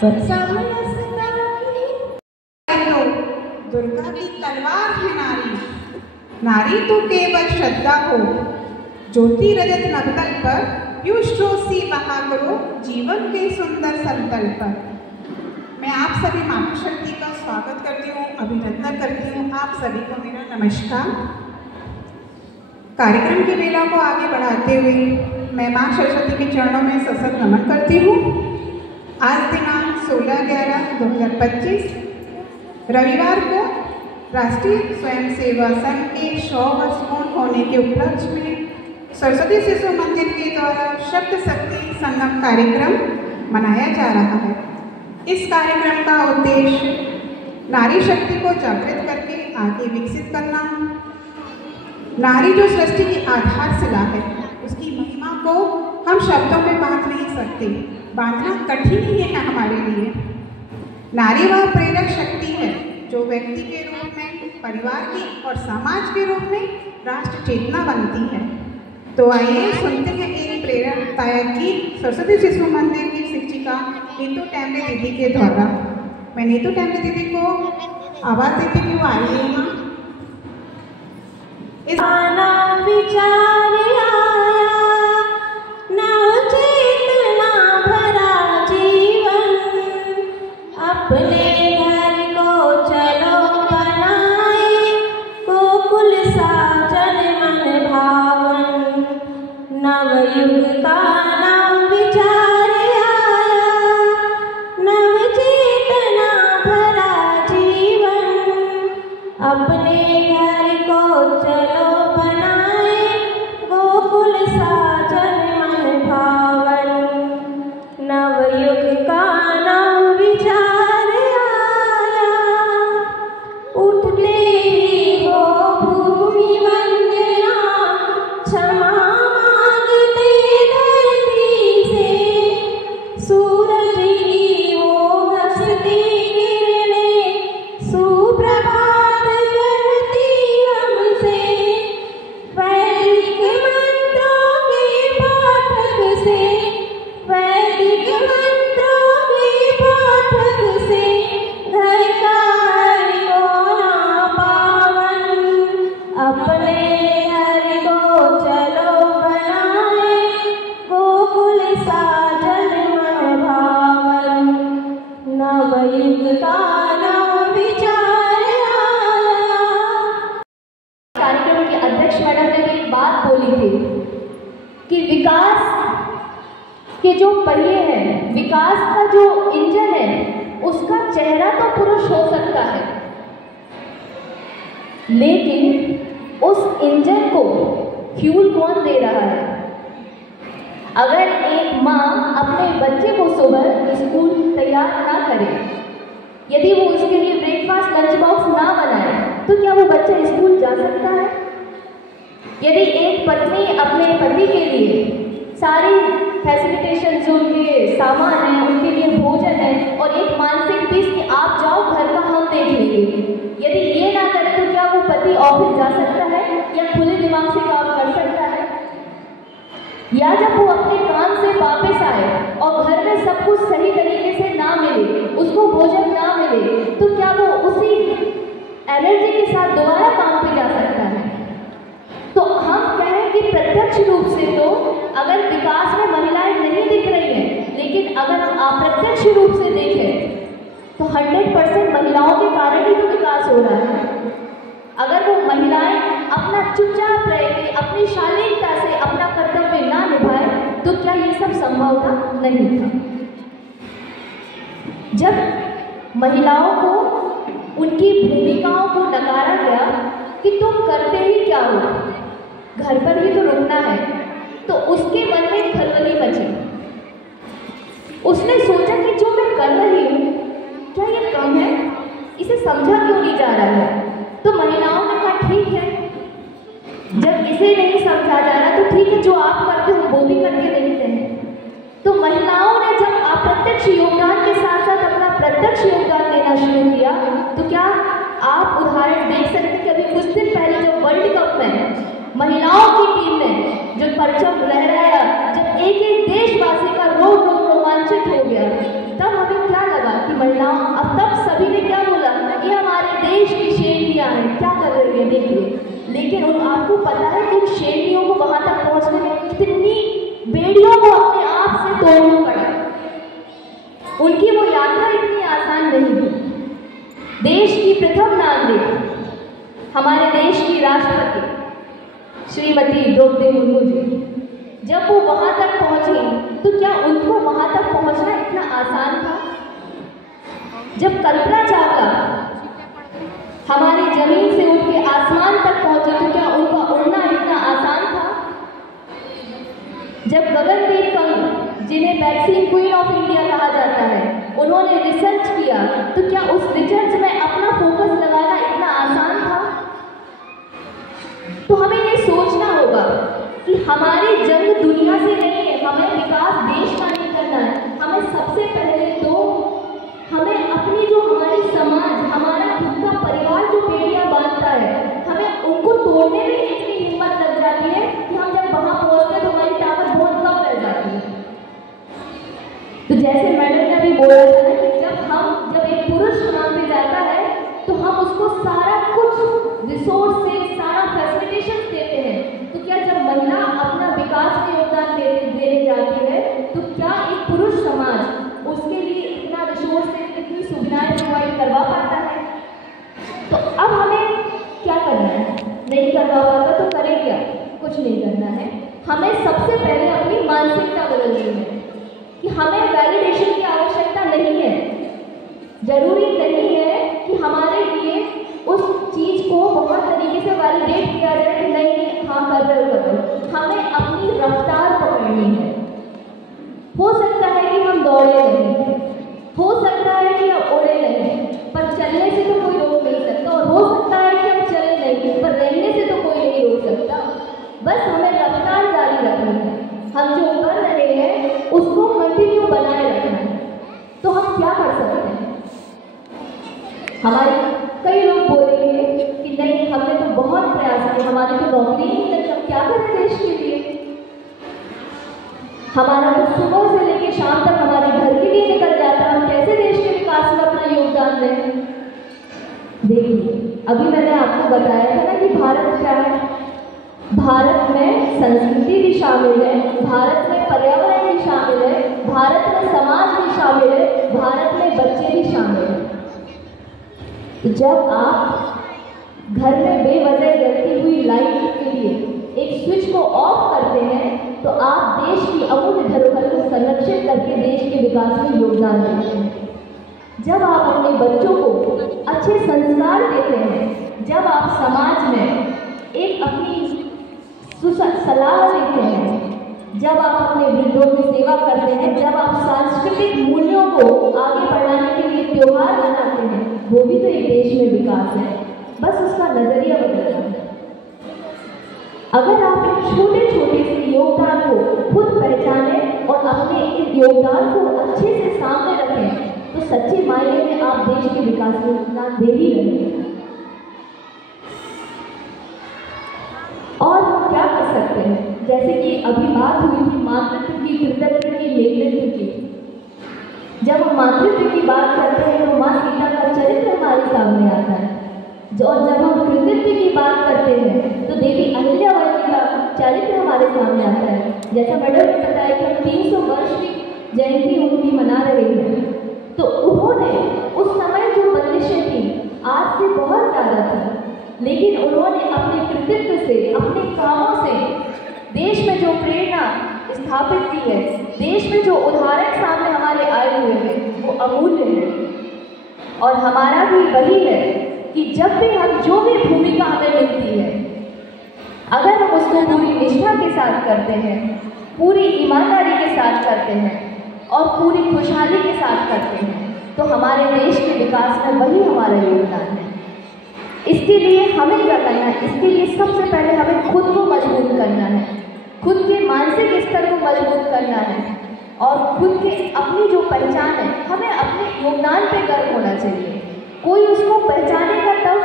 दुर्गा की तलवार है नारी, नारी तो केवल श्रद्धा हो। ज्योति रजत नवतल पर पीयूष रोसी बहा करो, जीवन के सुंदर संतल पर। मैं आप सभी माता शक्ति का स्वागत करती हूँ, अभिनंदन करती हूँ। आप सभी को मेरा नमस्कार। कार्यक्रम की वेला को आगे बढ़ाते हुए मैं माँ सरस्वती के चरणों में सशक्त नमन करती हूँ। आज दिनांक 16/11/2025 रविवार को राष्ट्रीय स्वयंसेवा संघ के 100 वर्ष पूर्ण होने के उपलक्ष्य में सरस्वती शिशु मंदिर के द्वारा शब्द शक्ति संगम कार्यक्रम मनाया जा रहा है। इस कार्यक्रम का उद्देश्य नारी शक्ति को जागृत करके आगे विकसित करना। नारी जो सृष्टि की आधारशिला है, उसकी महिमा को हम शब्दों में बांध नहीं सकते, बांधना कठिन ही है हमारे लिए। नारी वह प्रेरक शक्ति है जो व्यक्ति के रूप में, परिवार की और समाज के रूप में राष्ट्र चेतना बनती है। तो आइए सुनते हैं एक प्रेरणादायक गीत सरस्वती शिशु मंदिर की शिक्षिका नीतू टेमरे दीदी के द्वारा। मैं नीतू टेमरे दीदी को आवाज़ देती हूँ, आइए यहाँ। इस विचार आया नव चेतना भरा जीवन, अपने घर को चलो बनाए गोकुल साजन मन भावन। नवयुग का नाम विचार आया नव चेतना भरा जीवन, अपने घर को चलो बनाए गोकुल साजन मन भावन। नवयुग का नाम विचार आया, उठते ही हो भूमि वंदना, क्षमा मांगते धरती से। सूरज की वो हंसती किरणें सुप्रभात करती हमसे। वैदिक मंत्रों के पाठक से, वैदिक मंत्रों के पाठक से, घर का हर कोना पावन। अपने घर को चलो बनाए गोकुल साजन मन भावन। नवयुग का नाम विचार आया। कार्यक्रम के अध्यक्ष मैडम ने एक बात बोली थी कि विकास के जो पहिए हैं, विकास का जो इंजन है, उसका चेहरा तो पुरुष हो सकता है, लेकिन उस इंजन को फ्यूल कौन दे रहा है? अगर एक माँ अपने बच्चे को सुबह स्कूल तैयार ना करे, यदि वो उसके लिए ब्रेकफास्ट लंच बॉक्स ना बनाए, तो क्या वो बच्चा स्कूल जा सकता है? यदि एक पत्नी अपने पति के लिए सारी फैसिलिटेशन जो उनके सामान है, उनके लिए भोजन है और एक मानसिक पीस कि आप जाओ घर का हम देख लेंगे, यदि ये ना करे तो क्या वो पति ऑफिस जा सकता है या खुले दिमाग से काम कर सकता है? या जब वो अपने काम से वापस आए और घर में सब कुछ सही तरीके से ना मिले, उसको भोजन ना मिले, तो क्या वो उसी एनर्जी के साथ दोबारा काम पे जा सकता है? तो हम कहें कि प्रत्यक्ष रूप से तो अगर विकास में महिलाएं नहीं दिख रही हैं, लेकिन अगर हम अप्रत्यक्ष रूप से देखें तो 100% महिलाओं के कारण ही तो विकास हो रहा है। अगर वो महिलाएं अपना चुपचाप रह के अपनी शालीनता से अपना कर्तव्य ना निभाए, तो क्या ये सब संभव था? नहीं था। जब महिलाओं को उनकी भूमिकाओं को नकारा गया कि तुम करते ही क्या हो, घर पर ही तो रुकना है, तो उसके मन में खलबली मची। उसने सोचा कि जो मैं कर रही हूँ क्या ये कम है, इसे समझा क्यों नहीं जा रहा है? तो महिलाओं ने कहा ठीक है, जब इसे नहीं समझा जा रहा तो ठीक है, जो आप करते हो वो भी करके देखते हैं। तो महिलाओं ने जब अप्रत्यक्ष योगदान के साथ साथ अपना प्रत्यक्ष योगदान देना शुरू किया, तो क्या आप उदाहरण देख सकते हैं कि अभी कुछ दिन पहले जब वर्ल्ड कप में महिलाओं की टीम ने जो परचम लहराया, जब एक एक देशवासी का रोम रोमांचित हो गया, तब हमें क्या शेरनियाँ हैं, क्या कर रही है देखिए। लेकिन उन आपको पता है कि उन शेरनियों को वहाँ तक पहुँचने में कितनी बेड़ियों को अपने आप से तोड़ना पड़ा। उनकी वो यात्रा इतनी आसान नहीं थी। देश की प्रथम नागरिक, हमारे देश की राष्ट्रपति श्रीमती द्रौपदी मुर्मू जी, जब वो वहाँ तक पहुँची तो क्या उनको वहाँ तक पहुँचना इतना आसान था? जब कल्पना चावला हमारी जमीन से उठ के आसमान तक पहुँचे तो क्या उनका उड़ना इतना आसान था? जब गगनदीप कंग, जिन्हें वैक्सीन क्वीन ऑफ इंडिया कहा जाता है, उन्होंने रिसर्च किया तो क्या उस रिसर्च में अपना फोकस लगाना इतना आसान था? तो हमें ये सोचना होगा कि हमारी जंग दुनिया से नहीं है, हमें विकास देश का नहीं करना है। हमें सबसे पहले तो हमें अपनी जो हमारी समाज, हमारा खुद का परिवार जो बेड़ियां बांधता है, हमें उनको तोड़ने में इतनी हिम्मत लग जाती है कि हम जब वहां पहुंचते तो हमारी ताकत बहुत कम रह जाती है। तो जैसे मैडम ने भी बोला था ना कि जब एक पुरुष चुनाव में जाता है तो हम उसको सारा कुछ रिसोर्स से सारा फैसिलिटेशन देते हैं, तो क्या जब महिला अपना विकास में योगदान देने जाती है तो क्या एक पुरुष समाज उसके लिए इतना रिसोर्स से इतनी सुविधाएं प्रोवाइड करवा पाता है? तो अब हमें क्या करना है? नहीं करवा पाता तो करें क्या? कुछ नहीं करना है। हमें सबसे पहले अपनी मानसिकता बदलनी है कि हमें वैलिडेशन की आवश्यकता नहीं है। जरूरी नहीं है कि हमारे लिए उस चीज को बहुत तरीके से वैलिडेट किया जाए कि नहीं हाँ कर रहे। हमें अपनी रफ्तार पकड़नी है। हो सकता है कि हम दौड़े नहीं, हो सकता है कि हम उड़े नहीं, पर चलने से तो कोई रोक नहीं सकता, और हो सकता है कि हम चले नहीं, पर रहने से तो कोई नहीं रोक सकता। बस हमें रफ्तार जारी रखनी है। हम जो कर रहे हैं उसको कंटिन्यू बनाए रखना है। तो हम क्या कर सकते हैं? हमारे कई लोग बोलेंगे कि नहीं हमने तो बहुत प्रयास किए, हमारी तो नौकरी नहीं लगी, हम क्या करें देश के लिए? हमारा तो सुबह से लेकर शाम तक हमारे घर के लिए निकल जाता है, हम कैसे देश के विकास में अपना योगदान दें? देखिए अभी मैंने आपको बताया था ना कि भारत क्या है। भारत में संस्कृति भी शामिल है, भारत में पर्यावरण भी शामिल है, भारत में समाज भी शामिल है, भारत में बच्चे भी शामिल हैं। जब आप घर में बेवजह जलती हुई लाइट के लिए एक स्विच को ऑफ करते हैं तो आप देश की अमूल्य धरोहर को संरक्षित करके देश के विकास में योगदान देते हैं। जब आप अपने बच्चों को अच्छे संस्कार देते हैं, जब आप समाज में एक अपनी सलाह देते हैं, जब आप अपने वृद्धों की सेवा करते हैं, जब आप सांस्कृतिक मूल्यों को आगे बढ़ाने के लिए त्योहार मनाते हैं, वो भी तो एक देश में विकास है। बस उसका नजरिया बदलना है। अगर आप इन छोटे छोटे से योगदान को खुद पहचाने और अपने इस योगदान को अच्छे से सामने रखें तो सच्चे मायने में आप देश के विकास में योगदान दे ही रहे हैं। और हम क्या कर सकते हैं? जैसे कि अभी बात हुई थी मातृत्व की, कृतत्व की, नेतृत्व की। जब हम मातृत्व की बात करते हैं तो माँ सीता का चरित्र हमारे सामने आता है, और जब हम कृतत्व की बात करते हैं तो देवी अहिल्यावती का चरित्र हमारे सामने आता है। जैसा मैडम ने बताया कि हम 300 वर्ष की जयंती उनकी मना रहे हैं, तो उन्होंने उस समय जो बंदिशें थी आज से बहुत ज़्यादा थी, लेकिन उन्होंने अपने कृतित्व से, अपने कामों से देश में जो प्रेरणा स्थापित की है, देश में जो उदाहरण सामने हमारे आए हुए हैं वो अमूल्य है। और हमारा भी वही है कि जब भी हम जो भी भूमिका हमें मिलती है, अगर हम उसको पूरी निष्ठा के साथ करते हैं, पूरी ईमानदारी के साथ करते हैं और पूरी खुशहाली के साथ करते हैं, तो हमारे देश के विकास में वही हमारा योगदान है। इसके लिए हमें क्या करना है? इसके लिए सबसे पहले हमें खुद को मजबूत करना है, खुद के मानसिक स्तर को मजबूत करना है, और खुद के अपनी जो पहचान है, हमें अपने योगदान पे गर्व होना चाहिए। कोई उसको पहचानेगा तब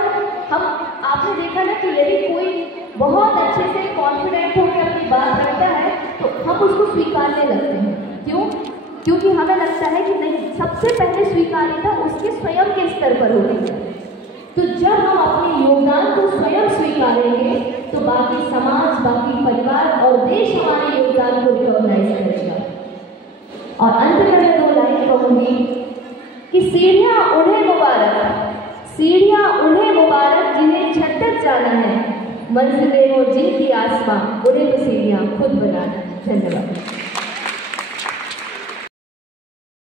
हम, आपने देखा ना कि यदि कोई बहुत अच्छे से कॉन्फिडेंट होकर अपनी बात रखता है तो हम उसको स्वीकारने लगते हैं। क्यों? क्योंकि हमें लगता है कि नहीं, सबसे पहले स्वीकार्यता उसके स्वयं के स्तर पर होती है। तो जब हम अपनी बात को रिकॉग्नाइज करेगा। और अंत में मैं 2 लाइन कहूँगी कि सीढ़ियाँ उन्हें मुबारक जिन्हें छटक जाना है, मंजिलें हो जिनकी आसमां, उन्हें तो सीढ़ियाँ खुद बनाना। धन्यवाद।